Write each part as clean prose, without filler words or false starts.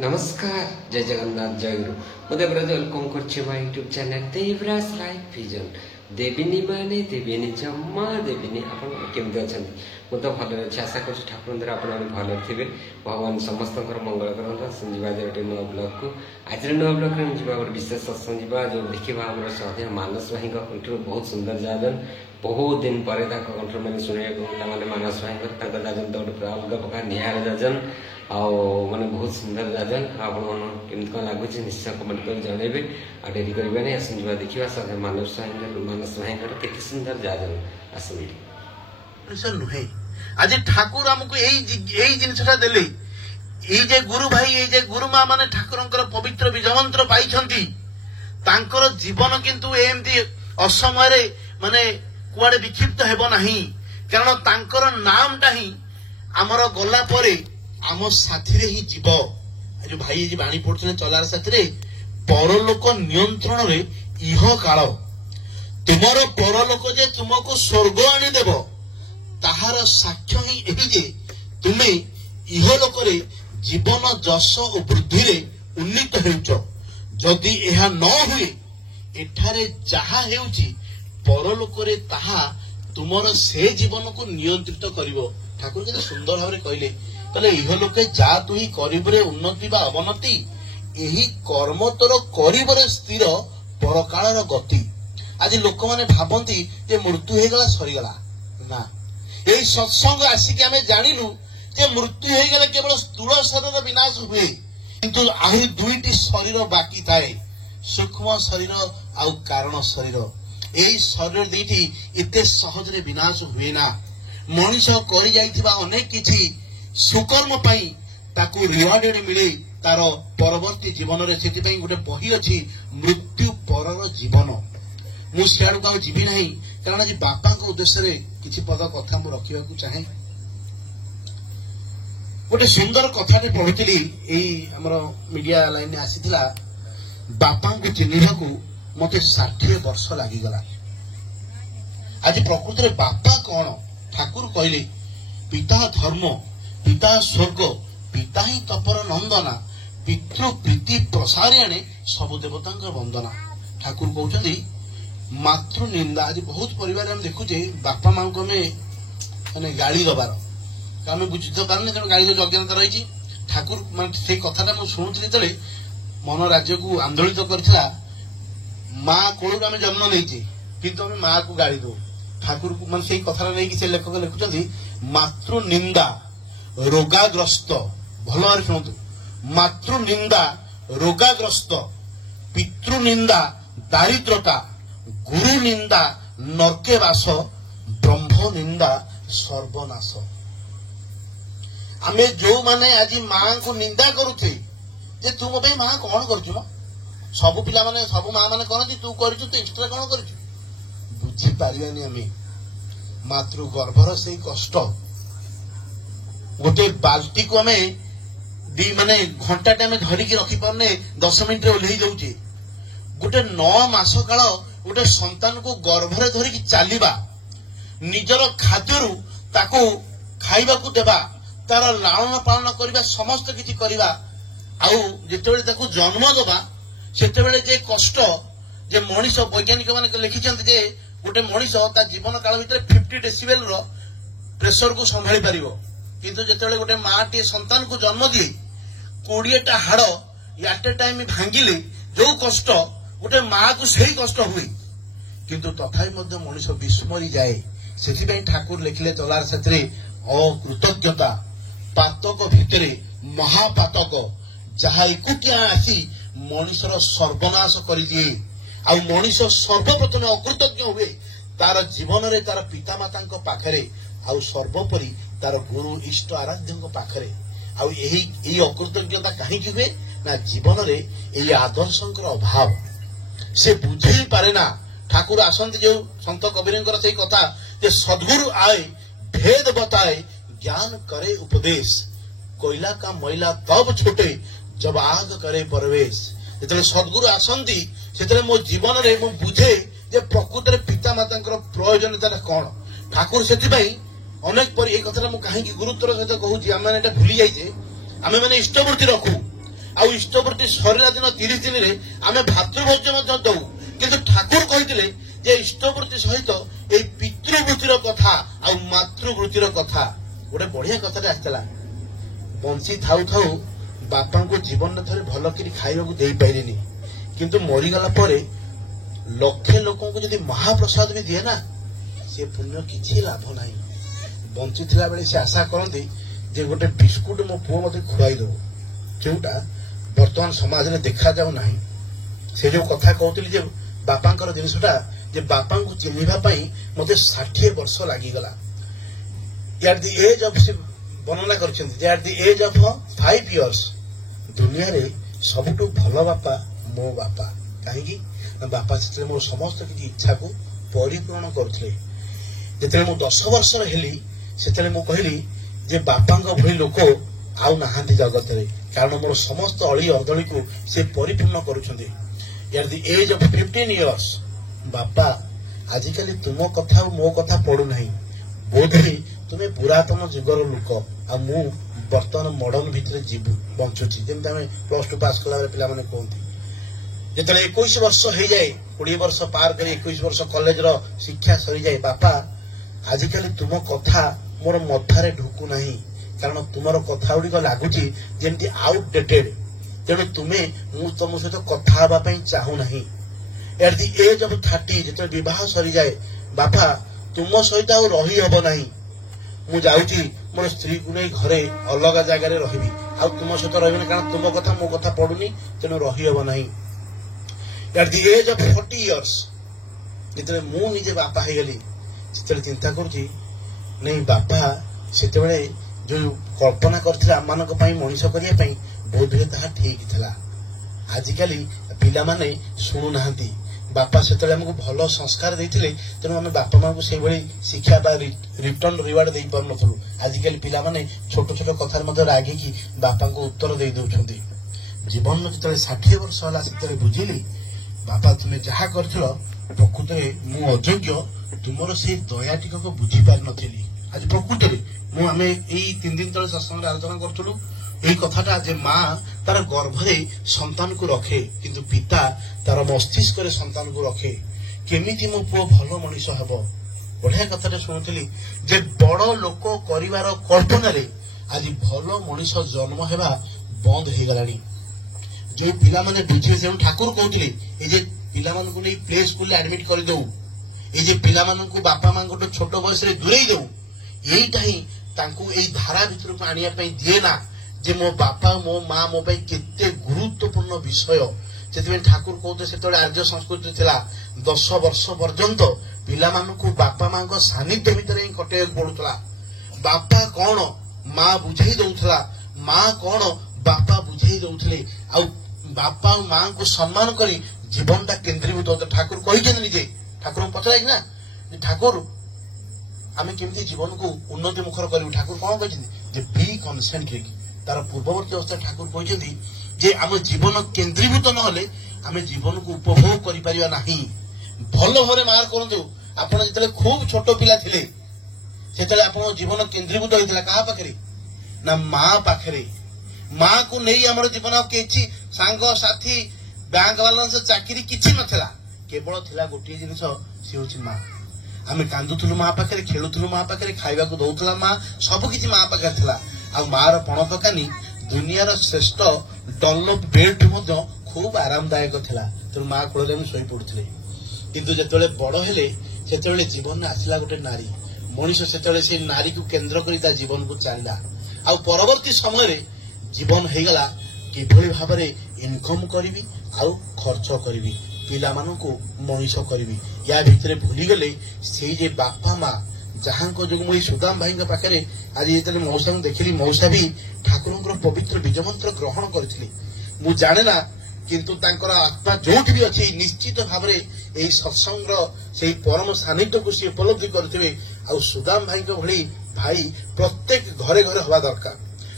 नमस्कार जय जगन्नाथ जय गुरु मु देवराज वेलकम कर my YouTube channel Devraj life vision देविनी माने देविनी जम्मा देविनी आपण केमती अच्छा मु तो भल अच्छे आशा कर ठाकुर द्वारा आप भल थे भगवान समस्त मंगल करता जा गोटे नुआ ब्लग को आज नुआ ब्लग में जा गोटे विशेष सत्संग जा जो देखा आम श्रद्धेय मानस भाई कंठर बहुत सुंदर जाजन बहुत दिन पर कंठर मैंने शुणा मैंने मानस भाई जाजन तो गोटे अलग प्रकार निहार जाजन आने बहुत सुंदर जाजन आपमती कौन लगुच निश्चय कमेंट कर जनइबे आ डेरी करें आसन जा देखा सर मानस भाई के सुंदर जाजन आसन नुहे आज ठाकुर आमको यही जिनसा देले ये गुरु भाई ये गुरु माँ माने ठाकुर पवित्र बीजमंत्र पाई तांकर जीवन किंतु एमती असमय माने कुआडे विक्षिप्त हेबो नहीं कारण तांकर नामटा ही आमर गला परे आम साथी ही जीव जो भाई जी बाणी पड़ते चलार साथी परलोक नियंत्रण रे इह काल तुमर परलोक जे तुमको स्वर्ग आनीदेव ताहार साक्ष्य ही यही जे तुमे इह लोक जीवन जश और वृद्धि रे उन्नीत हेउच जदि यह न हुए एठारे जहा हेउची परलोक रे ताहा तुमर से जीवन को नियंत्रित करिवो। ठाकुर के सुंदर भाव कहले कहले इह लोके जा तु ही करिबरे उन्नति बा अवनति एही कर्म तोर करिबरे स्थिर परकालर गति। आज लोक माने भाबंती जे मृत्यु हे गला सरी गला ना एही सत्संग आसिक आमे जानिलु जे मृत्यु हे गले केवल स्थूल शरीर विनाश हुए किंतु आही दुईटी शरीर बाकी थाए सूक्ष्म शरीर आउ कारण शरीर एही शरीर देठी एते सहज रे विनाश हुए ना मनीष करि जाइथिबा अनेक किछि सुकर्म पाई ताकू रिवार्ड मिले तार परवर्ती जीवन रे सेति पई गोटे बही अछि मृत्यु परर जीवन मु सियाडू का जीवी नाही कारण आज बापा को उद्देश्य रे किछि पद कथा मु रखिबा को चाहे गोटे सुंदर कथाटे पढुतिली एई हमर मीडिया लाइन ने आसीथिला बापा को चिन्हिबा को मते 60 वर्ष लागि गला। आज प्रकृति रे बापा कोन ठाकुर कहले पिता धर्म पिता स्वर्ग पिता ही तपर नंदना पितृ प्रीति प्रसारिणे सब देवता वंदना। ठाकुर कहते मातृ निंदा आज बहुत परिवार हम देखुचे बापा माँ को मैंने गाड़ी दबार आम बुझी तो पारे तेणु गाड़ी अज्ञानता रही ठाकुर मान से कथा मुझे शुणुली तेरे मन राज्य को आंदोलित करथिला माँ कोल आम जन्म नहीं किंतु आम माँ को गाड़ी दो ठाकुर मान से कथा नहीं से लेखक लिखुंट मातृ निंदा रोगाग्रस्त भल भाव शुणु मातृ निंदा रोगाग्रस्त पितृ निंदा दारिद्रता गुरु निंदा नरके वास ब्रह्म निंदा सर्वनाश। आमे जो माने आज माँ को निंदा करुथे जे तू मो माँ कौन कर सब पिला माने सब माँ माने कहते तू कर एक्सट्रा कौन कर बुझी पारिबानी आमे मातृ गर्भर से कष्ट गोटे बाल्टी को आमे दी माने घंटाटे आमे धरिकी रखी पारने 10 मिनिट रे ओल्हेई जाउचे गोटे 9 मास काल गोटे संतान को गर्भरे धरिकी चलिबा निजर खाद्यरु ताको खाइबा को देबा तार लालन पालन करबा समस्त किछि करबा आउ जेतेबेले ताको जन्म देबा सेतेबेले जे कष्ट जे मनीष वैज्ञानिक माने लिखिछन्ते जे गोटे मनीष ता जीवन काल भितर 50 डेसिबेल रो प्रेशर को संभाली पारिबो किंतु जेतेबेले गोटे माँ टे संतान को जन्म दिए 20टा हाड़ एट ए टाइम भांगिले जो कष्ट गोटे माँ को सही कष्ट हुए किंतु तथापि मध्य मनीष विस्मरी जाए से ठाकुर लिखिले चलार साथी अकृतज्ञता पातक भितरे महापातक जहा एकुटिया आसी मनीषर सर्वनाश कर दिए आ मनीष सर्वप्रथम अकृतज्ञ हुए तार जीवन रे तार पितामाता पाखरे आ सर्वोपरि तार गुरु इष्ट आराध्य पाखरे आई अकृतज्ञता कहीं हुए ना जीवन रे ये आदर्शंकर अभाव से बुझे पारे ना। ठाकुर आसंती जो संत कबीर से कथा जे सद्गुरु आए भेद बताए ज्ञान करे उपदेश कोयला का मैला तब छोटे जब आग करे प्रवेश। जो सद्गुरु आसंती से मो जीवन रे मो बुझे जे प्रकृत रे पिता माता प्रयोजनता कौन ठाकुर से अनेक पर ये कथा कहीं गुरुत्वर सहित कहूँ आम भूली जाइए आम मैंने इष्टवृत्ति रखू ଆଉ ଇଷ୍ଟବୃତ୍ତି ସରିଲା ଦିନ 30 ଦିନରେ ଆମେ ଭାତୃଭୋଜ୍ୟ ମଧ୍ୟ ଦଉ। କିନ୍ତୁ ଠାକୁର କହିଥିଲେ ଯେ ଇଷ୍ଟବୃତ୍ତି ସହିତ ଏଇ ପିତୃବୃତ୍ତିର କଥା ଆଉ ମାତୃବୃତ୍ତିର କଥା। ଗୋଟେ ବଢିଆ କଥାଟା ଆସିଥିଲା। ବଞ୍ଚି ଥାଉ ଥାଉ ବାପାଙ୍କୁ ଜୀବନରେ ଥରେ ଭଲ କରି ଖାଇବାକୁ ଦେଇପାରିଲିନି, କିନ୍ତୁ ମରିଗଲା ପରେ ଲକ୍ଷେ ଲୋକଙ୍କୁ ଯଦି ମହାପ୍ରସାଦ ବି ଦିଏ ନା, ସେ ପୁଣ୍ୟ କିଛି ଲାଭ ନାହିଁ। ବଞ୍ଚିଥିଲା ବେଳେ ସେ ଆଶା କରନ୍ତି ଯେ ଗୋଟେ ବିସ୍କୁଟ ମୋ ପୁଅ ମତେ ଖୁଆଇ ଦବ, ଯୋଉଟା ବର୍ତ୍ତମାନ ସମାଜରେ ଦେଖାଯାଉ ନାହିଁ। ସେ ଯୋଉ କଥା କହୁଥିଲି ଯେ ବାପାଙ୍କର ଜିନିଷଟା, ଯେ ବାପାଙ୍କୁ ଚିହ୍ନିବା ପାଇଁ ମତେ 60 ବର୍ଷ ଲାଗିଗଲା। ଆଟ୍ ଦି ଏଜ୍ ଅଫ୍, ସେ ବର୍ଣ୍ଣନା କରିଛନ୍ତି ଯେ at the age of 5 years ଦୁନିଆରେ ସବୁଠୁ ଭଲ ବାପା ମୋ ବାପା। କାହିଁକି ନା ବାପା ସେତେବେଳେ ମୋର ସମସ୍ତ କିଛି ଇଚ୍ଛାକୁ ପରିପୂରଣ କରୁଥିଲେ। ଯେତେବେଳେ ମୁଁ 10 ବର୍ଷର ହେଲି, ସେତେବେଳେ ମୁଁ କହିଲି ଯେ ବାପାଙ୍କ ଭଳି ଲୋକ ଆଉ ନାହାନ୍ତି ଜଗତରେ, କାରଣ ମୋର ସମସ୍ତ ଅଳି ଅର୍ଦଳିକୁ ସେ ପରିପୂର୍ଣ୍ଣ କରୁଛନ୍ତି। At the age of 15 years ବାପା, ଆଜିକାଲି ତୁମ କଥା ଆଉ ମୋ କଥା ପଡୁନାହିଁ। ବୋଧହୁଏ ତୁମେ ପୁରାତନ ଯୁଗର ଲୋକ ଆଉ ମୁଁ ବର୍ତ୍ତମାନ ମଡର୍ଣ୍ଣ ଭିତରେ ବଞ୍ଚୁଛି। ଯେମିତି ଆମେ +2 ପାସ୍ କଲା ବେଳେ ପିଲାମାନେ କୁହନ୍ତି। ଯେତେବେଳେ 21 ବର୍ଷ ହେଇଯାଏ, 20 ବର୍ଷ ପାର କରି 21 ବର୍ଷ କଲେଜର ଶିକ୍ଷା ସରିଯାଏ, ବାପା ଆଜିକାଲି ତୁମ କଥା ମୋର ମଥାରେ ଢୁକୁ ନାହିଁ, କାରଣ ତୁମର କଥା ଗୁଡିକ ଲାଗୁଛି ଯେମିତି ଆଉଟଡେଟେଡ। ତେଣୁ ମୁଁ ତମ ସହିତ କଥା ହେବା ପାଇଁ ଚାହୁଁନାହିଁ। ଆଟ୍ ଦି ଏଜ୍ ଅଫ୍ 30 ଯେତେବେଳେ ବିବାହ ସରିଯାଏ, ବାପା ତୁମ ସହିତ ଆଉ ରହି ହବ ନାହିଁ। ମୁଁ ଯାଉଛି ମୋର ସ୍ତ୍ରୀକୁ ନେଇ ଘରେ ଅଲଗା ଜାଗାରେ ରହିବି, ଆଉ ତୁମ ସହିତ ରହିବିନି, କାରଣ ତୁମ କଥା ମୋ କଥା ପଡୁନି, ତେଣୁ ରହିହବ ନାହିଁ। At the age of 40 years ଯେତେବେଳେ ମୁଁ ନିଜେ ବାପା ହେଇଗଲି, ସେତେବେଳେ ଚିନ୍ତା କରୁଛି, ନାଇଁ ବାପା ସେତେବେଳେ ଯୋଉ କଳ୍ପନା କରିଥିଲେ ଆମମାନଙ୍କ ପାଇଁ ମଣିଷ କରିବା ପାଇଁ, ବୋଧହୁଏ ତାହା ଠିକ ଥିଲା। ଆଜିକାଲି ପିଲାମାନେ ଶୁଣୁନାହାନ୍ତି। ବାପା ସେତେବେଳେ ଆମକୁ ଭଲ ସଂସ୍କାର ଦେଇଥିଲେ, ତେଣୁ ଆମେ ବାପା ମାଙ୍କୁ ସେଇଭଳି ଶିକ୍ଷା ବା ରିଟର୍ନ ରିୱାର୍ଡ ଦେଇପାରୁନଥିଲୁ। ଆଜିକାଲି ପିଲାମାନେ ଛୋଟ ଛୋଟ କଥାରେ ମଧ୍ୟ ରାଗିକି ବାପାଙ୍କୁ ଉତ୍ତର ଦେଇ ଦଉଛନ୍ତି। ଜୀବନର ଯେତେବେଳେ 60 ବର୍ଷ ହେଲା, ସେତେବେଳେ ବୁଝିଲି ବାପା ତୁମେ ଯାହା କରିଥିଲ ପ୍ରକୃତରେ ମୁଁ ଅଯୋଗ୍ୟ, ତୁମର ସେଇ ଦୟା ଟିକକୁ ବୁଝିପାରିନଥିଲି। ଆଜି ପ୍ରକୃତରେ ଆମେ ଏଇ 3 ଦିନ ତଳେ ସତ୍ସଙ୍ଗରେ ଆଲୋଚନା କରୁଥିଲୁ এই কথাটা, যে মা তার গর্ভরে সন্তানକୁ রখে, কিন্তু পিতা তার মস্তিষ্করে সন্তানକୁ রখে। কেমিতি ମୋ ପୁଅ ଭଲ ମଣିଷ ହେବ। ବଢିଆ କଥାଟା ଶୁଣୁଥିଲି ଯେ ବଡ ଲୋକ କରିବାର କଳ୍ପନାରେ ଆଜି ଭଲ ମଣିଷ ଜନ୍ମ ହେବା ବନ୍ଦ ହେଇଗଲାଣି। ଯୋଉ ପିଲାମାନେ ବୁଝିବେ, ଯେଉଁ ଠାକୁର କହୁଥିଲେ ଏଇ ଯେ ପିଲାମାନଙ୍କୁ ନେଇ ପ୍ଲେ ସ୍କୁଲରେ ଆଡମିଟ କରିଦେଉ, ଏଇ ଯେ ପିଲାମାନଙ୍କୁ ବାପା ମାଙ୍କଠୁ ଛୋଟ ବୟସରେ ଦୂରେଇ ଦେଉ, ଏଇଟା ହିଁ ତାଙ୍କୁ ଏଇ ଧାରା ଭିତରକୁ ଆଣିବା ପାଇଁ ଦିଏ ନା ଯେ ମୋ ବାପା ମୋ ମା ମୋ ପାଇଁ କେତେ ଗୁରୁତ୍ୱପୂର୍ଣ୍ଣ ବିଷୟ। ସେଥିପାଇଁ ଠାକୁର କହୁଥିଲେ ସେତେବେଳେ ଆର୍ଯ୍ୟ ସଂସ୍କୃତି ଥିଲା, 10 ବର୍ଷ ପର୍ଯ୍ୟନ୍ତ ପିଲାମାନଙ୍କୁ ବାପା ମାଙ୍କ ସାନ୍ନିଧ୍ୟ ଭିତରେ ହିଁ କଟେଇବାକୁ ପଡୁଥିଲା। ବାପା କଣ ମା ବୁଝେଇ ଦଉଥିଲା, ମା କଣ ବାପା ବୁଝେଇ ଦଉଥିଲେ, ଆଉ ବାପା ଆଉ ମାଙ୍କୁ ସମ୍ମାନ କରି ଜୀବନଟା କେନ୍ଦ୍ରୀଭୂତ ହଉଥିଲା। ଠାକୁର କହିଛନ୍ତି ନିଜେ, ଠାକୁରଙ୍କୁ ପଚରାଇକି ନା, ଠାକୁର ଆମେ କେମିତି ଜୀବନକୁ ଉନ୍ନତି ମୁଖର କରିବୁ। ଠାକୁର କଣ କହିଛନ୍ତି ଯେ ବି କନସେଣ୍ଟ୍ରିକ। ତାର ପୂର୍ବବର୍ତ୍ତୀ ଅବସ୍ଥା ଠାକୁର କହିଛନ୍ତି ଯେ ଆମ ଜୀବନ କେନ୍ଦ୍ରୀଭୂତ ନହେଲେ ଆମେ ଜୀବନକୁ ଉପଭୋଗ କରିପାରିବା ନାହିଁ। ଭଲ ଭାବରେ ମାର୍କ କରନ୍ତୁ, ଆପଣ ଯେତେବେଳେ ଖୁବ ଛୋଟ ପିଲା ଥିଲେ, ସେତେବେଳେ ଆପଣଙ୍କ ଜୀବନ କେନ୍ଦ୍ରୀଭୂତ ହେଇଥିଲା କାହା ପାଖରେ ନା ମା ପାଖରେ। ମାକୁ ନେଇ ଆମର ଜୀବନ କିଛି ସାଙ୍ଗସାଥି ବ୍ୟାଙ୍କ ବାଲାନ୍ସ ଚାକିରି କିଛି ନଥିଲା, କେବଳ ଥିଲା ଗୋଟିଏ ଜିନିଷ, ସେ ହଉଛି ମା। ଆମେ କାନ୍ଦୁଥିଲୁ ମା ପାଖରେ, ଖେଳୁଥିଲୁ ମା ପାଖରେ, ଖାଇବାକୁ ଦଉଥିଲା ମା, ସବୁକିଛି ମା ପାଖରେ ଥିଲା। ଆଉ ମାର ପଣ ଦୋକାନୀ ଦୁନିଆର ଶ୍ରେଷ୍ଠ ଡନଲପ୍ ବେଲ୍ଟ ମଧ୍ୟ ଖୁବ ଆରାମଦାୟକ ଥିଲା, ତେଣୁ ମା କୋଳରେ ଆମେ ଶୋଇ ପଡୁଥିଲେ। କିନ୍ତୁ ଯେତେବେଳେ ବଡ ହେଲେ, ସେତେବେଳେ ଜୀବନରେ ଆସିଲା ଗୋଟେ ନାରୀ। ମଣିଷ ସେତେବେଳେ ସେଇ ନାରୀକୁ କେନ୍ଦ୍ର କରି ତା ଜୀବନକୁ ଚାଲିଲା। ଆଉ ପରବର୍ତ୍ତୀ ସମୟରେ ଜୀବନ ହେଇଗଲା କିଭଳି ଭାବରେ ଇନକମ କରିବି ଆଉ ଖର୍ଚ୍ଚ କରିବି, ପିଲାମାନଙ୍କୁ ମଣିଷ କରିବି। ୟା ଭିତରେ ଭୁଲିଗଲେ ସେଇ ଯେ ବାପା ମା ଯାହାଙ୍କ ଯୋଗୁଁ ମୁଁ ଏଇ ସୁଦାମ ଭାଇଙ୍କ ପାଖରେ ଆଜି ଯେତେବେଳେ ମଉସାଙ୍କୁ ଦେଖିଲି, ମଉସା ବି ଠାକୁରଙ୍କର ପବିତ୍ର ବୀଜମନ୍ତ୍ର ଗ୍ରହଣ କରିଥିଲେ। ମୁଁ ଜାଣେ ନା, କିନ୍ତୁ ତାଙ୍କର ଆତ୍ମା ଯୋଉଠି ବି ଅଛି ନିଶ୍ଚିତ ଭାବରେ ଏଇ ସତ୍ସଙ୍ଗର ସେଇ ପରମ ସାନ୍ନିଧ୍ୟକୁ ସେ ଉପଲବ୍ଧି କରୁଥିବେ। ଆଉ ସୁଦାମ ଭାଇଙ୍କ ଭଳି ଭାଇ ପ୍ରତ୍ୟେକ ଘରେ ଘରେ ହବା ଦରକାର,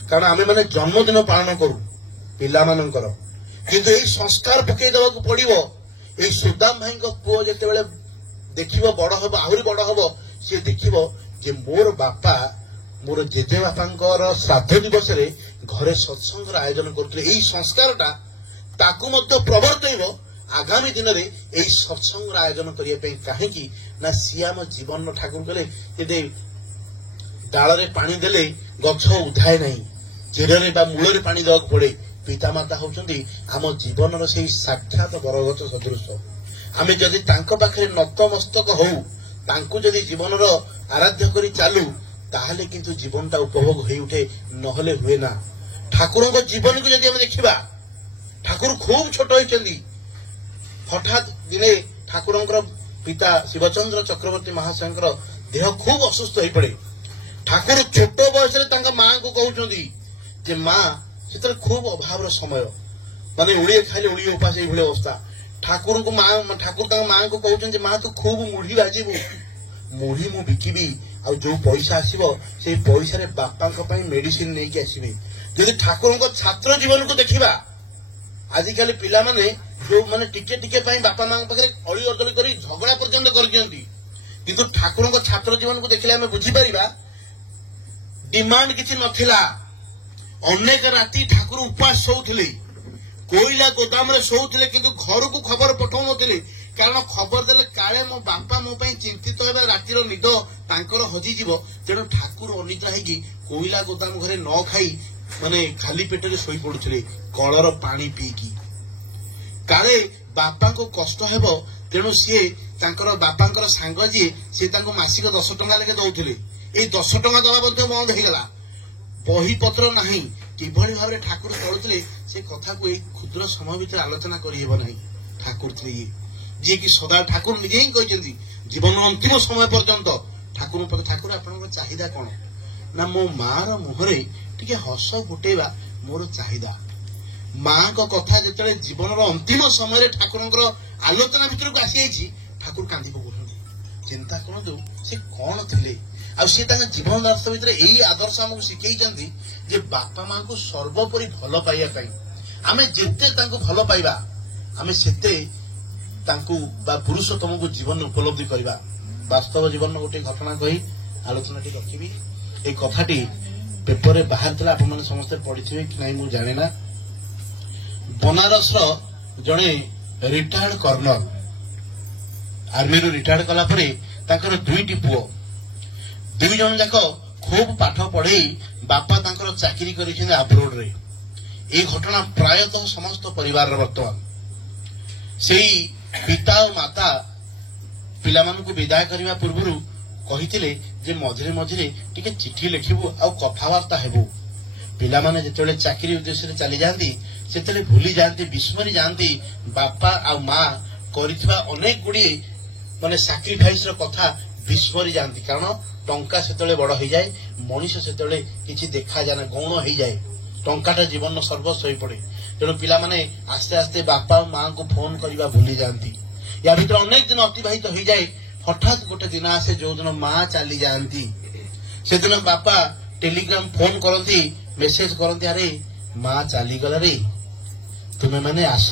କାରଣ ଆମେ ମାନେ ଜନ୍ମଦିନ ପାଳନ କରୁ ପିଲାମାନଙ୍କର, କିନ୍ତୁ ଏଇ ସଂସ୍କାର ପକେଇ ଦେବାକୁ ପଡିବ। ଏଇ ସୁଦାମ ଭାଇଙ୍କ ପୁଅ ଯେତେବେଳେ ଦେଖିବ, ବଡ ହବ, ଆହୁରି ବଡ ହବ, ସିଏ ଦେଖିବ ଯେ ମୋର ବାପା ମୋର ଜେଜେବାପାଙ୍କର ଶ୍ରାଦ୍ଧ ଦିବସରେ ଘରେ ସତ୍ସଙ୍ଗର ଆୟୋଜନ କରୁଥିଲେ। ଏଇ ସଂସ୍କାରଟା ତାକୁ ମଧ୍ୟ ପ୍ରବର୍ତ୍ତଇବ ଆଗାମୀ ଦିନରେ ଏଇ ସତ୍ସଙ୍ଗର ଆୟୋଜନ କରିବା ପାଇଁ। କାହିଁକି ନା ସିଏ ଆମ ଜୀବନର ଠାକୁର କଲେ ଯଦି ଡାଳରେ ପାଣି ଦେଲେ ଗଛ ଉଧାଏ ନାହିଁ, ଚେରରେ ବା ମୂଳରେ ପାଣି ଦେବାକୁ ପଡେ। ପିତାମାତା ହଉଛନ୍ତି ଆମ ଜୀବନର ସେଇ ସାକ୍ଷାତ ବରଗଛ ସଦୃଶ। ଆମେ ଯଦି ତାଙ୍କ ପାଖରେ ନତମସ୍ତକ ହଉ, ତାଙ୍କୁ ଯଦି ଜୀବନର ଆରାଧ୍ୟ କରି ଚାଲୁ, ତାହେଲେ କିନ୍ତୁ ଜୀବନଟା ଉପଭୋଗ ହୋଇ ଉଠେ, ନହେଲେ ହୁଏ ନା। ଠାକୁରଙ୍କ ଜୀବନକୁ ଯଦି ଆମେ ଦେଖିବା, ଠାକୁର ଖୁବ୍ ଛୋଟ ହୋଇଛନ୍ତି। ହଠାତ୍ ଦିନେ ଠାକୁରଙ୍କର ପିତା ଶିବଚନ୍ଦ୍ର ଚକ୍ରବର୍ତ୍ତୀ ମହାଶୟଙ୍କର ଦେହ ଖୁବ୍ ଅସୁସ୍ଥ ହୋଇପଡେ। ଠାକୁର ଛୋଟ ବୟସରେ ତାଙ୍କ ମାଙ୍କୁ କହୁଛନ୍ତି ଯେ ମା, ସେତେବେଳେ ଖୁବ୍ ଅଭାବର ସମୟ, ମାନେ ଓଳିଏ ଖାଇଲେ ଓଳିଏ ଉପାସ, ଏଇଭଳି ଅବସ୍ଥା। ଠାକୁର ତାଙ୍କ ମାଙ୍କୁ କହୁଛନ୍ତି ଯେ ମା, ତୁ ଖୁବ୍ ମୁଢି ଭାଜିବୁ, ମୁଢି ମୁଁ ବିକିବି, ଆଉ ଯୋଉ ପଇସା ଆସିବ ସେଇ ପଇସାରେ ବାପାଙ୍କ ପାଇଁ ମେଡିସିନ ନେଇକି ଆସିବେ। ଯଦି ଠାକୁରଙ୍କ ଛାତ୍ର ଜୀବନକୁ ଦେଖିବା, ଆଜିକାଲି ପିଲାମାନେ ଯୋଉମାନେ ଟିକେ ଟିକେ ପାଇଁ ବାପା ମାଙ୍କ ପାଖରେ ଅଳି ଅଦଳି କରି ଝଗଡା ପର୍ଯ୍ୟନ୍ତ କରିଦିଅନ୍ତି, କିନ୍ତୁ ଠାକୁରଙ୍କ ଛାତ୍ର ଜୀବନକୁ ଦେଖିଲେ ଆମେ ବୁଝିପାରିବା ଡିମାଣ୍ଡ କିଛି ନଥିଲା। ଅନେକ ରାତି ଠାକୁର ଉପାସ ଶୋଉଥିଲେ, କୋଇଲା ଗୋଦାମରେ ଶୋଉଥିଲେ, କିନ୍ତୁ ଘରକୁ ଖବର ପଠାଉନଥିଲେ। କାରଣ ଖବର ଦେଲେ କାଳେ ମୋ ବାପା ମୋ ପାଇଁ ଚିନ୍ତିତ ହେବେ, ରାତିର ନିଦ ତାଙ୍କର ହଜିଯିବ। ତେଣୁ ଠାକୁର ଅନିଦ୍ରା ହେଇକି କୋଇଲା ଗୋଦାମ ଘରେ ନ ଖାଇ ମାନେ ଖାଲି ପେଟରେ ଶୋଇ ପଡୁଥିଲେ, କଳର ପାଣି ପିଇକି। କାଳେ ବାପାଙ୍କୁ କଷ୍ଟ ହେବ, ତେଣୁ ସିଏ ତାଙ୍କର ବାପାଙ୍କର ସାଙ୍ଗ ଯିଏ, ସିଏ ତାଙ୍କୁ ମାସିକ 10 ଟଙ୍କା ଲେଖେ ଦଉଥିଲେ। ଏଇ 10 ଟଙ୍କା ଦେବା ମଧ୍ୟ ବନ୍ଦ ହେଇଗଲା, ବହିପତ୍ର ନାହିଁ। କିଭଳି ଭାବରେ ଠାକୁର ଚଳୁଥିଲେ ସେ କଥାକୁ ଏଇ କ୍ଷୁଦ୍ର ସମୟ ଭିତରେ ଆଲୋଚନା କରିହେବ ନାହିଁ। ଠାକୁର ଥିଲେ ଇଏ, ଯିଏକି ସଦା ଠାକୁର ନିଜେ ହିଁ କହିଛନ୍ତି ଜୀବନର ଅନ୍ତିମ ସମୟ ପର୍ଯ୍ୟନ୍ତ ଠାକୁରଙ୍କ ପାଖରେ, ଠାକୁର ଆପଣଙ୍କ ଚାହିଦା କଣ? ନା ମୋ ମାର ମୁହଁରେ ଟିକେ ହସ ଫୁଟେଇବା ମୋର ଚାହିଦା। ମାଙ୍କ କଥା ଯେତେବେଳେ ଜୀବନର ଅନ୍ତିମ ସମୟରେ ଠାକୁରଙ୍କର ଆଲୋଚନା ଭିତରକୁ ଆସିଯାଇଛି, ଠାକୁର କାନ୍ଦି ପକଉଛନ୍ତି। ଚିନ୍ତା କରନ୍ତୁ ସେ କଣ ଥିଲେ। ଆଉ ସେ ତାଙ୍କ ଜୀବନ ଦର୍ଶ ଭିତରେ ଏଇ ଆଦର୍ଶ ଆମକୁ ଶିଖେଇଛନ୍ତି ଯେ ବାପା ମାଙ୍କୁ ସର୍ବୋପରି ଭଲ ପାଇବା ପାଇଁ। ଆମେ ଯେତେ ତାଙ୍କୁ ଭଲ ପାଇବା, ଆମେ ସେତେ ତାଙ୍କୁ ବା ପୁରୁଷୋତ୍ତମକୁ ଜୀବନ ଉପଲବ୍ଧି କରିବା। ବାସ୍ତବ ଜୀବନର ଗୋଟେ ଘଟଣା କହି ଆଲୋଚନାଟି ରଖିବି। এই কথাটি পেପରରେ ବାହାରିଥିଲା, ଆପଣମାନେ ସମସ୍ତେ ପଢିଥିବେ କି ନାହିଁ ମୁଁ ଜାଣେ ନା। ବନାରସର ଜଣେ ରିଟାୟାର୍ଡ କର୍ଣ୍ଣଲ, ଆର୍ମିରୁ ରିଟାୟାର୍ଡ କଲା ପରେ ତାଙ୍କର 2ଟି ପୁଅ, 2 ଜଣ ଯାକ ଖୁବ୍ ପାଠ ପଢେଇ ବାପା ତାଙ୍କର ଚାକିରି କରିଛନ୍ତି ଆବ୍ରୋଡରେ। এই ଘଟଣା ପ୍ରାୟତଃ ସମସ୍ତ ପରିବାରର ବର୍ତ୍ତମାନ। ସେଇ ପିତା ଓ ମାତା ପିଲାମାନଙ୍କୁ ବିଦାୟ କରିବା ପୂର୍ବରୁ କହିଥିଲେ ଯେ ମଝିରେ ମଝିରେ ଟିକେ ଚିଠି ଲେଖିବୁ ଆଉ କଥାବାର୍ତ୍ତା ହେବୁ। ପିଲାମାନେ ଯେତେବେଳେ ଚାକିରି ଉଦ୍ଦେଶ୍ୟରେ ଚାଲି ଯାଆନ୍ତି, ସେତେବେଳେ ଭୁଲି ଯାଆନ୍ତି, ବିସ୍ମରି ଯାଆନ୍ତି ବାପା ଆଉ ମା କରିଥିବା ଅନେକ ଗୁଡ଼ିଏ ମାନେ ସାକ୍ରିଫାଇସର କଥା ବିସ୍ମରି ଯାଆନ୍ତି। କାରଣ ଟଙ୍କା ସେତେବେଳେ ବଡ ହେଇଯାଏ, ମଣିଷ ସେତେବେଳେ କିଛି ଦେଖାଯାଏ ନା, ଗୌଣ ହେଇଯାଏ। ଟଙ୍କାଟା ଜୀବନର ସର୍ବସ୍ୱ ହୋଇପଡେ। ତେଣୁ ପିଲାମାନେ ଆସ୍ତେ ଆସ୍ତେ ବାପା ଓ ମାଙ୍କୁ ଫୋନ କରିବା ଭୁଲି ଯାଆନ୍ତି। ୟା ଭିତରେ ଅନେକ ଦିନ ଅତିବାହିତ ହେଇଯାଏ। ହଠାତ୍ ଗୋଟେ ଦିନ ଆସେ ଯୋଉଦିନ ମା ଚାଲି ଯାଆନ୍ତି। ସେଦିନ ବାପା ଟେଲିଗ୍ରାମ ଫୋନ କରନ୍ତି, ମେସେଜ କରନ୍ତି, ଆରେ ମା ଚାଲିଗଲା ରେ, ତୁମେ ମାନେ ଆସ।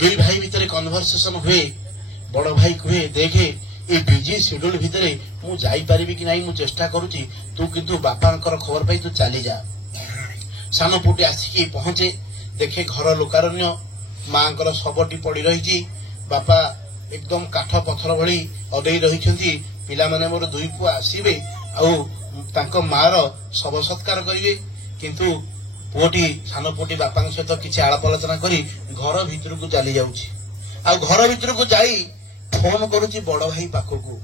2 ଭାଇ ଭିତରେ କନଭରସେସନ ହୁଏ। ବଡ ଭାଇ କୁହେ, ଦେଖେ এই ବିଜି ସିଡ୍ୟୁଲ ଭିତରେ ମୁଁ ଯାଇପାରିବି କି ନାହିଁ ମୁଁ ଚେଷ୍ଟା କରୁଛି, ତୁ କିନ୍ତୁ ବାପାଙ୍କର ଖବର ପାଇ ତୁ ଚାଲିଯା। ସାନ ପୁଅଟି ଆସିକି ପହଞ୍ଚେ, ଦେଖେ ଘର ଲୋକାରଣ୍ୟ, ମାଙ୍କର ଶବଟି ପଡି ରହିଛି, ବାପା ଏକଦମ କାଠ ପଥର ଭଳି ଅଦେଇ ରହିଛନ୍ତି। ପିଲାମାନେ ମୋର 2 ପୁଅ ଆସିବେ ଆଉ ତାଙ୍କ ମାର ଶବ ସତ୍କାର କରିବେ। କିନ୍ତୁ ପୁଅଟି, ସାନ ପୁଅଟି ବାପାଙ୍କ ସହିତ କିଛି ଆଳାପ ଆଲୋଚନା କରି ଘର ଭିତରକୁ ଚାଲି ଯାଉଛି। ଆଉ ଘର ଭିତରକୁ ଯାଇ ଫୋନ କରୁଛି ବଡ ଭାଇ ପାଖକୁ।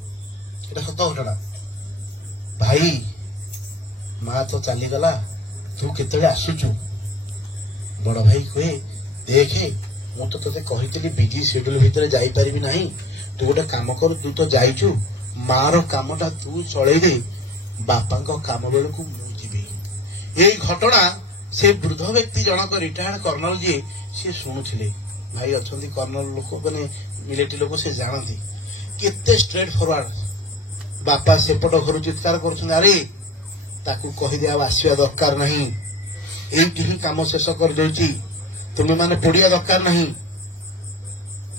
এটা ସତ ଘଟଣା। ଭାଇ, ମା ତ ଚାଲିଗଲା, ତୁ କେତେବେଳେ ଆସୁଛୁ? ବଡ ଭାଇ କୁହେ, ଦେଖେ ମୁଁ ତ ତତେ କହିଥିଲି ବିଜି ସିଡ୍ୟୁଲ ଭିତରେ ଯାଇପାରିବି ନାହିଁ, ତୁ ଗୋଟେ କାମ କର, ତୁ ତ ଯାଇଛୁ, ମାର କାମଟା ତୁ ଚଳେଇଦେ, ବାପାଙ୍କ କାମ ବେଳକୁ ମୁଁ ଯିବି। এই ଘଟଣା ସେ ବୃଦ୍ଧ ବ୍ୟକ୍ତି ଜଣକ ରିଟାୟାର୍ଡ କର୍ଣ୍ଣଲ ଯିଏ, ସିଏ ଶୁଣୁଥିଲେ। ଭାଇ ଅଛନ୍ତି କର୍ଣ୍ଣଲ ଲୋକ, ମାନେ ମିଲିଟାରୀ ଲୋକ, ସେ ଜାଣନ୍ତି କେତେ ଷ୍ଟ୍ରେଟ୍ ଫରୱାର୍ଡ। ବାପା ସେପଟ ଘରୁ ଚିତ୍କାର କରୁଛନ୍ତି, ଆରେ ତାକୁ କହିଦେ ଆଉ ଆସିବା ଦରକାର ନାହିଁ, ଏଇଠି ହିଁ କାମ ଶେଷ କରିଦେଉଛି, ତୁମେ ମାନେ ପୋଡିବା ଦରକାର ନାହିଁ।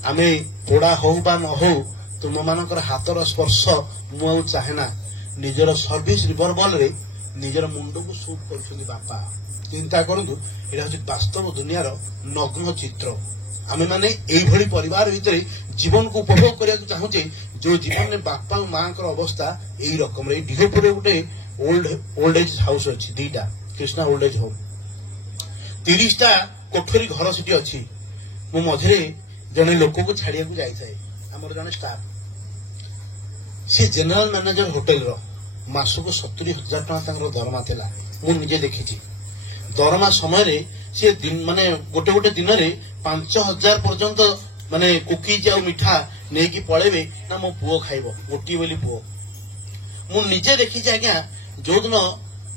ଆମେ ପୋଡା ହଉ ବା ନ ହଉ, ତୁମ ମାନଙ୍କର ହାତର ସ୍ପର୍ଶ ମୁଁ ଆଉ ଚାହେଁ ନା। ନିଜର ସର୍ଭିସ ରିଭଲଭରରେ ନିଜର ମୁଣ୍ଡକୁ ସୁଟ୍ କରୁଛନ୍ତି ବାପା। ଚିନ୍ତା କରନ୍ତୁ, ଏଇଟା ହଉଛି ବାସ୍ତବ ଦୁନିଆର ନଗ୍ନ ଚିତ୍ର। ଆମେ ମାନେ ଏଇଭଳି ପରିବାର ଭିତରେ ଜୀବନକୁ ଉପଭୋଗ କରିବାକୁ ଚାହୁଁଛେ, ଯୋଉ ଜୀବନରେ ବାପା ଓ ମାଙ୍କର ଅବସ୍ଥା ଏଇ ରକମର। ଏଇ ଡିହପୁରରେ ଗୋଟେ ଓଲ୍ଡ ଏଜ ହାଉସ ଅଛି, ଦିଟା କୃଷ୍ଣା ଓଲ୍ଡ ଏଜ ହୋମ, 30ଟା କୋଠରୀ ଘର ସେଠି ଅଛି। ମୁଁ ମଝିରେ ଜଣେ ଲୋକକୁ ଛାଡିବାକୁ ଯାଇଥାଏ, ଆମର ଜଣେ ଷ୍ଟାଫ, ସେ ଜେନେରାଲ ମ୍ୟାନେଜର ହୋଟେଲର, ମାସକୁ 70,000 ଟଙ୍କା ତାଙ୍କର ଦରମା ଥିଲା। ମୁଁ ନିଜେ ଦେଖିଛି। ଦରମା ସମୟରେ ସେ ମାନେ ଗୋଟେ ଗୋଟେ ଦିନରେ 5,000 ପର୍ଯ୍ୟନ୍ତ ମାନେ କୁକିଜ ଆଉ ମିଠା ନେଇକି ପଳେଇବେ, ନା ମୋ ପୁଅ ଖାଇବ, ଗୋଟିଏ ବୋଲି ପୁଅ। ମୁଁ ନିଜେ ଦେଖିଛି ଆଜ୍ଞା। ଯୋଉଦିନ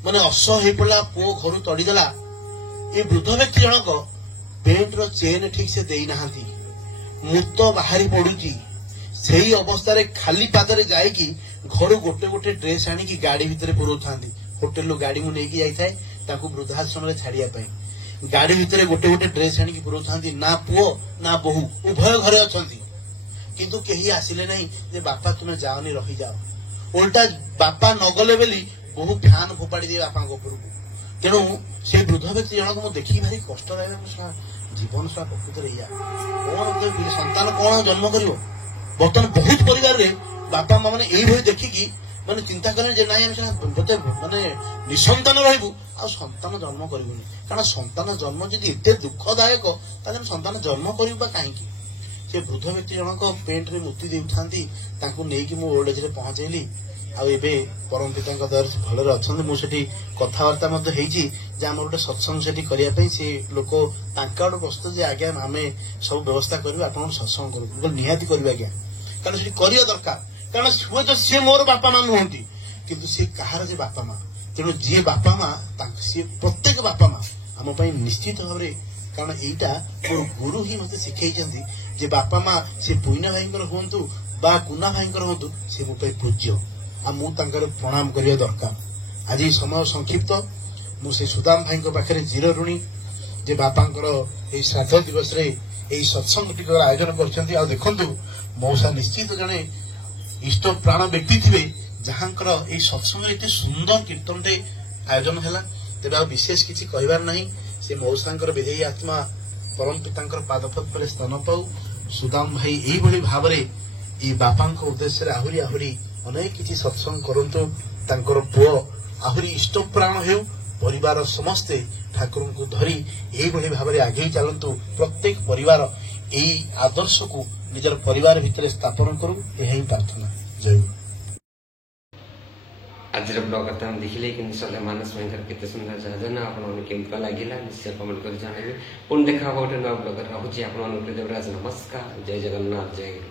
ମାନେ ଅସହ ହେଇପଡିଲା, ପୁଅ ଘରୁ ତଡିଦେଲା, ଏ ବୃଦ୍ଧ ବ୍ୟକ୍ତି ଜଣକ ପେଣ୍ଟର ଚେନ୍ ଠିକ ସେ ଦେଇନାହାନ୍ତି, ମୂତ ବାହାରି ପଡୁଛି। ସେଇ ଅବସ୍ଥାରେ ଖାଲି ପାଦରେ ଯାଇକି ଘରୁ ଗୋଟେ ଗୋଟେ ଡ୍ରେସ୍ ଆଣିକି ଗାଡି ଭିତରେ ପୁରଉଥାନ୍ତି। ହୋଟେଲରୁ ଗାଡି ମୁଁ ନେଇକି ଯାଇଥାଏ ତାଙ୍କୁ ବୃଦ୍ଧାଶ୍ରମରେ ଛାଡିବା ପାଇଁ। ଗାଡି ଭିତରେ ଗୋଟେ ଗୋଟେ ଡ୍ରେସ୍ ଆଣିକି ପୁରଉଥାନ୍ତି। ନା ପୁଅ ନା ବୋହୂ ଉଭୟ ଘରେ ଅଛନ୍ତି, କିନ୍ତୁ କେହି ଆସିଲେ ନାହିଁ ଯେ ବାପା ତୁମେ ଯାଅନି, ରହିଯାଅ। ଓଲଟା ବାପା ନଗଲେ ବୋଲି ବୋହୂ ଫ୍ୟାନ ଫୋପାଡି ଦିଏ ବାପାଙ୍କ ଉପରକୁ। ତେଣୁ ସେ ବୃଦ୍ଧ ବ୍ୟକ୍ତି ଜଣକ ମୁଁ ଦେଖିକି ଭାରି କଷ୍ଟ ଲାଗିଲା। ଜୀବନ ସା ପ୍ରକୃତରେ ଏଇଆ। କଣ ସନ୍ତାନ କଣ ଜନ୍ମ କରିବ? ବର୍ତ୍ତମାନ ବହୁତ ପରିବାରରେ ବାପା ମା ମାନେ ଏଇଭଳି ଦେଖିକି ମାନେ ଚିନ୍ତା କଲେଣି ଯେ ନାଇଁ ଆମେ ବୋଧେ ମାନେ ନିଃସନ୍ତାନ ରହିବୁ, ଆଉ ସନ୍ତାନ ଜନ୍ମ କରିବୁନି। କାରଣ ସନ୍ତାନ ଜନ୍ମ ଯଦି ଏତେ ଦୁଃଖଦାୟକ, ତାହେଲେ ଆମେ ସନ୍ତାନ ଜନ୍ମ କରିବୁ ବା କାହିଁକି? ସେ ବୃଦ୍ଧ ବ୍ୟକ୍ତି ଜଣକ ପେଣ୍ଟରେ ମୁତି ଦେଉଥାନ୍ତି। ତାଙ୍କୁ ନେଇକି ମୁଁ ଓଲ୍ଡ ଏଜରେ ପହଞ୍ଚେଇଲି। ଆଉ ଏବେ ପରମ ପିତାଙ୍କ ଦୟାରେ ଭଲରେ ଅଛନ୍ତି। ମୁଁ ସେଠି କଥାବାର୍ତ୍ତା ମଧ୍ୟ ହେଇଛି ଯେ ଆମର ଗୋଟେ ସତ୍ସଙ୍ଗ ସେଠି କରିବା ପାଇଁ। ସେ ଲୋକ ତାଙ୍କ ଆଡୁ ପ୍ରସ୍ତୁତ ଯେ ଆଜ୍ଞା ଆମେ ସବୁ ବ୍ୟବସ୍ଥା କରିବୁ, ଆପଣଙ୍କୁ ସତ୍ସଙ୍ଗ କରିବୁ। ନିହାତି କରିବୁ ଆଜ୍ଞା, କାରଣ ସେଠି କରିବା ଦରକାର। କାରଣ ହୁଏତ ସିଏ ମୋର ବାପା ମା ନୁହନ୍ତି, କିନ୍ତୁ ସିଏ କାହାର ଯେ ବାପା ମା। ତେଣୁ ଯିଏ ବାପା ମା ସିଏ ପ୍ରତ୍ୟେକ ବାପା ମା ଆମ ପାଇଁ ନିଶ୍ଚିତ ଭାବରେ। କାରଣ ଏଇଟା ମୋର ଗୁରୁ ହିଁ ମତେ ଶିଖେଇଛନ୍ତି ଯେ ବାପା ମା ସେ ପୁଇନା ଭାଇଙ୍କର ହୁଅନ୍ତୁ ବା କୁନା ଭାଇଙ୍କର ହୁଅନ୍ତୁ, ସେ ମୋ ପାଇଁ ପୂଜ୍ୟ। ଆଉ ମୁଁ ତାଙ୍କର ପ୍ରଣାମ କରିବା ଦରକାର। ଆଜି ସମୟ ସଂକ୍ଷିପ୍ତ। ମୁଁ ସେ ସୁଦାମ ଭାଇଙ୍କ ପାଖରେ ଚିର ଋଣୀ ଯେ ବାପାଙ୍କର ଏଇ ଶ୍ରାଦ୍ଧ ଦିବସରେ ଏଇ ସତ୍ସଙ୍ଗ ଟିକର ଆୟୋଜନ କରିଛନ୍ତି। ଆଉ ଦେଖନ୍ତୁ, ମଉସା ନିଶ୍ଚିତ ଜଣେ ଇଷ୍ଟ ପ୍ରାଣ ବ୍ୟକ୍ତି ଥିବେ, ଯାହାଙ୍କର ଏଇ ସତ୍ସଙ୍ଗ ଏତେ ସୁନ୍ଦର କୀର୍ତ୍ତନଟେ ଆୟୋଜନ ହେଲା। ତେବେ ଆଉ ବିଶେଷ କିଛି କହିବାର ନାହିଁ। ସେ ମଉସାଙ୍କର ବିଦେୟୀ ଆତ୍ମା ପରମ ପିତାଙ୍କର ପାଦପଦ୍ମରେ ସ୍ଥାନ ପାଉ। ସୁଦାମ ଭାଇ ଏଇଭଳି ଭାବରେ ଏଇ ବାପାଙ୍କ ଉଦ୍ଦେଶ୍ୟରେ ଆହୁରି ଆହୁରି ଅନେକ କିଛି ସତ୍ସଙ୍ଗ କରନ୍ତୁ। ତାଙ୍କର ପୁଅ ଆହୁରି ଇଷ୍ଟପ୍ରାଣ ହେଉ। ପରିବାର ସମସ୍ତେ ଠାକୁରଙ୍କୁ ଧରି ଏଇଭଳି ଭାବରେ ଆଗେଇ ଚାଲନ୍ତୁ। ପ୍ରତ୍ୟେକ ପରିବାର ଏଇ ଆଦର୍ଶକୁ ନିଜର ପରିବାର ଭିତରେ ସ୍ଥାପନ କରୁ, ଏହା ହିଁ ପ୍ରାର୍ଥନା। ଜୟ ଗୁରୁ। ଆଜିର ବ୍ଲଗ କଥା ଆମେ ଦେଖିଲେ କିନ୍ତୁ ସଲେ ମାନସ ଭାଇଙ୍କର କେତେ ସୁନ୍ଦର ଯୋଜନା। ଆପଣମାନଙ୍କୁ କେମିତି ଲାଗିଲା ନିଶ୍ଚୟ କମେଣ୍ଟ କରି ଜଣାଇବେ। ପୁଣି ଦେଖା ହବ ଗୋଟେ ନୂଆ ବ୍ଲଗରେ। ରହୁଛି ଆପଣମାନଙ୍କୁ ଦେବରାଜ। ନମସ୍କାର, ଜୟ ଜଗନ୍ନାଥ, ଜୟ ଗୁରୁ।